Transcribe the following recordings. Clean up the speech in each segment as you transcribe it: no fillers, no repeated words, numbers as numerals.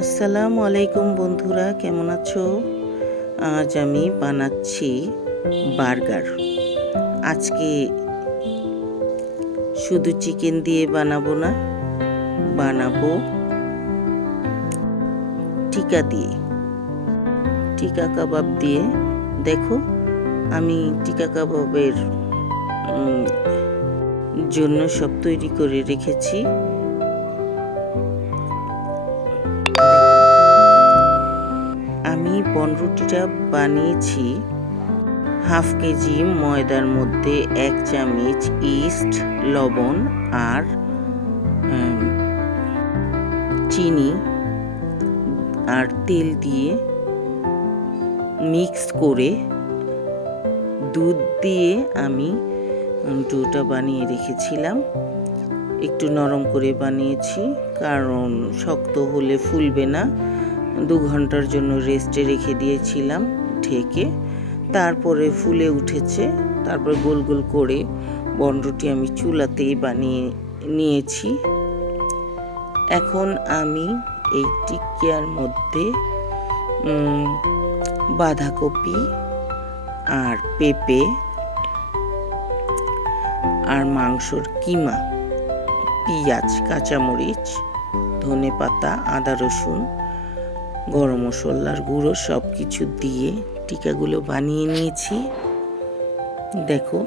আসসালামু আলাইকুম বন্ধুরা, কেমন আছো? আজ আমি বানাচ্ছি বার্গার। আজকে শুধু চিকেন দিয়ে বানাবো না, বানাবো টিকা দিয়ে, টিকা কাবাব দিয়ে। দেখো, আমি টিকা কাবাবের জন্য সব তৈরি করে রেখেছি। আমি বনরুটিটা বানিয়েছি হাফ কেজি ময়দার মধ্যে 1 চামচ ইস্ট, লবণ আর চিনি আর তেল দিয়ে মিক্স করে দুধ দিয়ে আমি ডোটা বানিয়ে রেখেছিলাম। একটু নরম করে বানিয়েছি, কারণ শক্ত হলে ফুলবে না। 2 ঘন্টার জন্য রেস্টে রেখে দিয়েছিলাম ঢেকে। তারপরে ফুলে উঠেছে। তারপরে গোল গোল করে বনরুটি আমি চুলাতেই বানিয়ে নিয়েছি। এখন আমি এই টিকিয়ার মধ্যে বাঁধাকপি আর পেঁপে আর মাংসর কিমা, পেঁয়াজ, কাঁচামরিচ, ধনেপাতা, আদা রসুন, গরম মশলার গুঁড়ো সব কিছু দিয়ে টিকাগুলো বানিয়ে নিয়েছি। দেখো,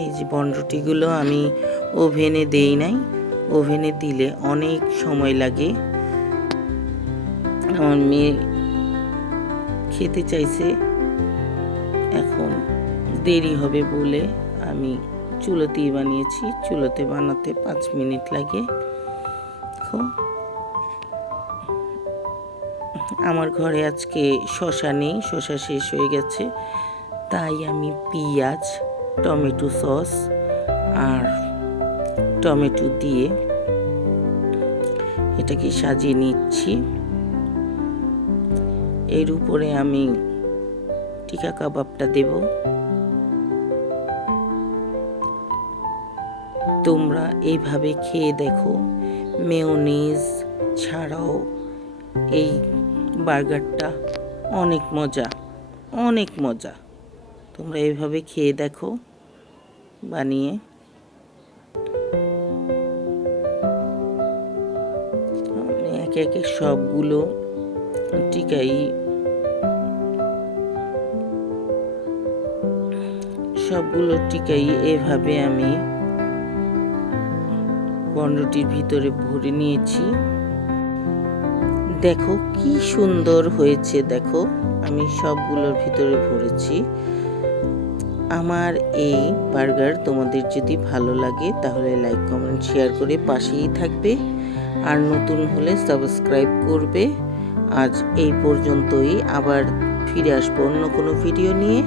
এই যে বনরুটিগুলো আমি ওভেনে দেই নাই। ওভেনে দিলে অনেক সময় লাগে। আমার মেয়ে খেতে চাইছে, এখন দেরি হবে বলে আমি চুলোতেই বানিয়েছি। চুলোতে বানাতে 5 মিনিট লাগে। দেখো, আমার ঘরে আজকে শসা নেই, শসা শেষ হয়ে গেছে, তাই আমি পেঁয়াজ, টমেটো সস আর টমেটো দিয়ে এটাকে সাজিয়ে নিচ্ছি। এর উপরে আমি টিকা কাবাবটা দেব। তোমরা এইভাবে খেয়ে দেখো। মেয়োনিজ ছাড়াও এই বার্গারটা অনেক মজা, অনেক মজা। তোমরা এইভাবে খেয়ে দেখো বানিয়ে। একে একে সবগুলো টিকাই এভাবে আমি বনরুটির ভিতরে ভরে নিয়েছি। দেখো কি সুন্দর হয়েছে। দেখো, আমি সবগুলোর ভিতরে ভরেছি। আমার এই বার্গার তোমাদের যদি ভালো লাগে তাহলে লাইক, কমেন্ট, শেয়ার করে পাশেই থাকবে। আর নতুন হলে সাবস্ক্রাইব করবে। আজ এই পর্যন্তই। আবার ফিরে আসবো অন্য কোনো ভিডিও নিয়ে।